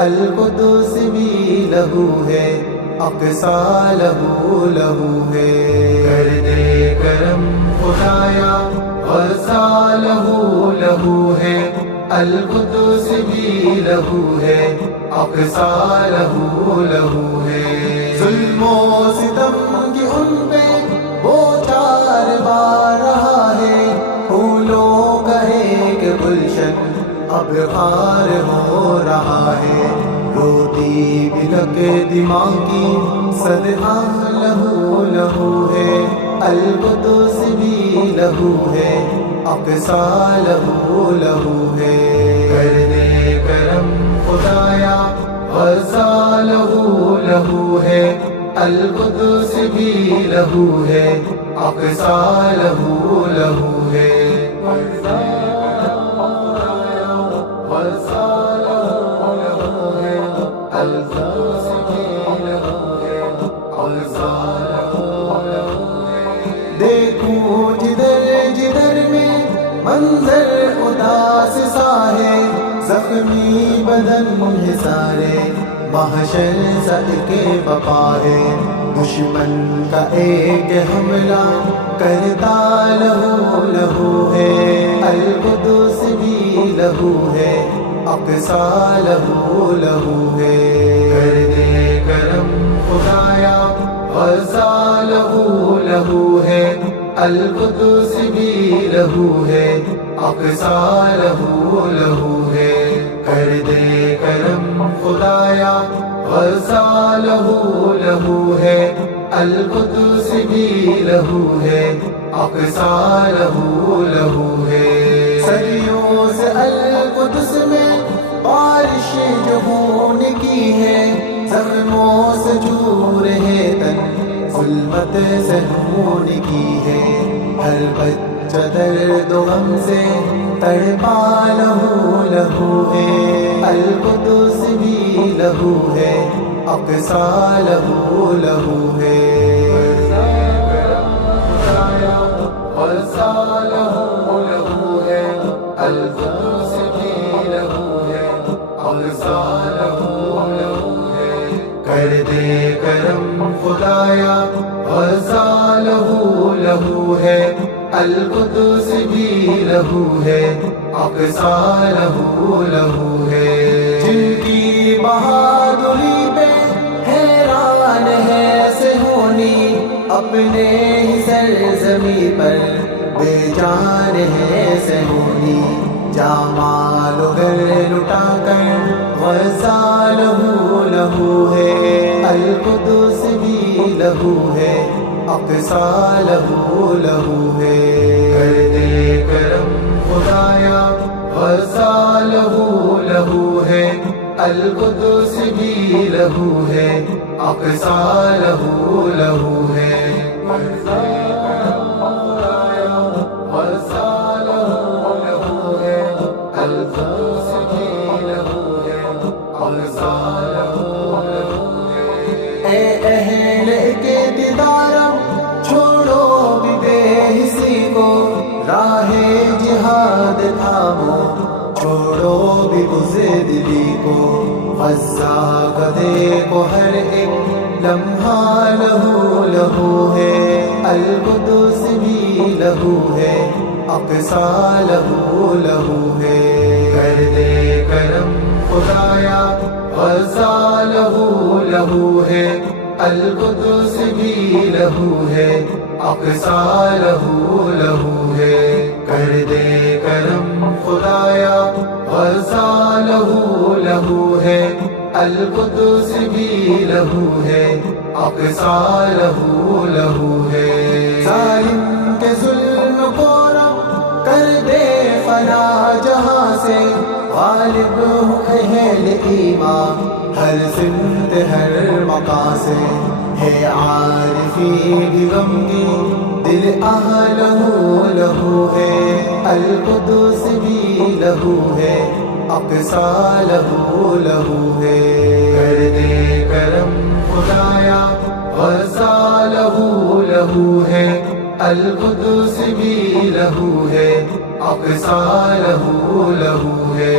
القدس بھی لہو ہے، اقصی لہو لہو ہے۔ کر دے کرم خدایا، غزہ لہو لہو ہے، القدس بھی لہو ہے، اقصی لہو لہو ہے۔ ظلم و ستم کی ان پہ بوچھار مار رہا ہے، پھولوں کا ایک گلشن اب خار ہو رہا ہے۔ روتی بلک دماغ کی صدقہ لہو لہو ہے، القدس بھی لہو ہے، اقصی لہو لہو ہے۔ کر دے کرم خدایا، غزہ لہو لہو ہے، القدس بھی لہو ہے، اقصی لہو لہو ہے۔ دیکھوں جدھر جدھر میں منظر اداس سا ہے، زخمی بدن ہے سارے، محشر سد کے بپا ہے۔ دشمن کا ایک حملہ کرتا لہو لہو ہے، القدس بھی لہو ہے، اقصی لہو لہو ہے۔ کر دے کرم خدایا، غزہ لہو لہو ہے، القدس بھی لہو ہے، اقصی لہو لہو ہے۔ کر دے کرم خدایا، غزہ لہو لہو ہے، القدس بھی لہو ہے، اقصی لہو لہو ہے۔ صدیوں سے القدس میں بارش جو ہونے کی ہے، زخموں سے چور ہے تن، ظلمت سے ہونے کی ہے۔ ہر بچہ درد و غم سے تڑپا لہو لہو ہے، القدس بھی لہو ہے، اقصی لہو لہو ہے۔ غزہ لہو لہو ہے، القدس بھی لہو ہے، اقصی لہو لہو ہے۔ کر دے کرم خدایا، غزہ لہو لہو ہے، القدس بھی لہو ہے، اقصی لہو لہو ہے۔ جن کی بہادری پہ حیران ہے صہیونی، اپنے ہی سرزمین پر بے جان ہے صہیونی، جامال و گر لٹا کر غزہ لہو لہو ہے، القدس بھی لہو ہے، اقصی لہو لہو ہے۔ کر دے کرم خدایا، غزہ لہو لہو ہے، القدس بھی لہو ہے، اقصی لہو لہو ہے۔ اے اہل کے دیدارم، چھوڑو بھی بے حسی کو، راہ جہاد تھامو، چھوڑو بھی بزدلی کو۔ غزہ کا دیکھو ہر ایک لمحہ لہو لہو ہے، القدس بھی لہو ہے، اقصی لہو لہو ہے۔ کر دے کرم خدایا، غزہ لہو لہو ہے، القدس بھی لہو ہے، اقصی لہو لہو ہے۔ کر دے کرم خدایا، غزہ لہو لہو ہے، القدس بھی لہو ہے، اقصی لہو لہو ہے۔ ظالم کے ظلم کو رب کر دے فنا جہاں سے، غالب ہو اہل ایمان ہر سمت ہر مکان سے۔ ہے عارفی بھی غمگین دل لہو لہو ہے، القدس بھی لہو ہے، اقصی لہو لہو ہے۔ کر دے کرم خدایا، غزہ لہو لہو ہے، القدس بھی لہو ہے، اقصی لہو لہو ہے۔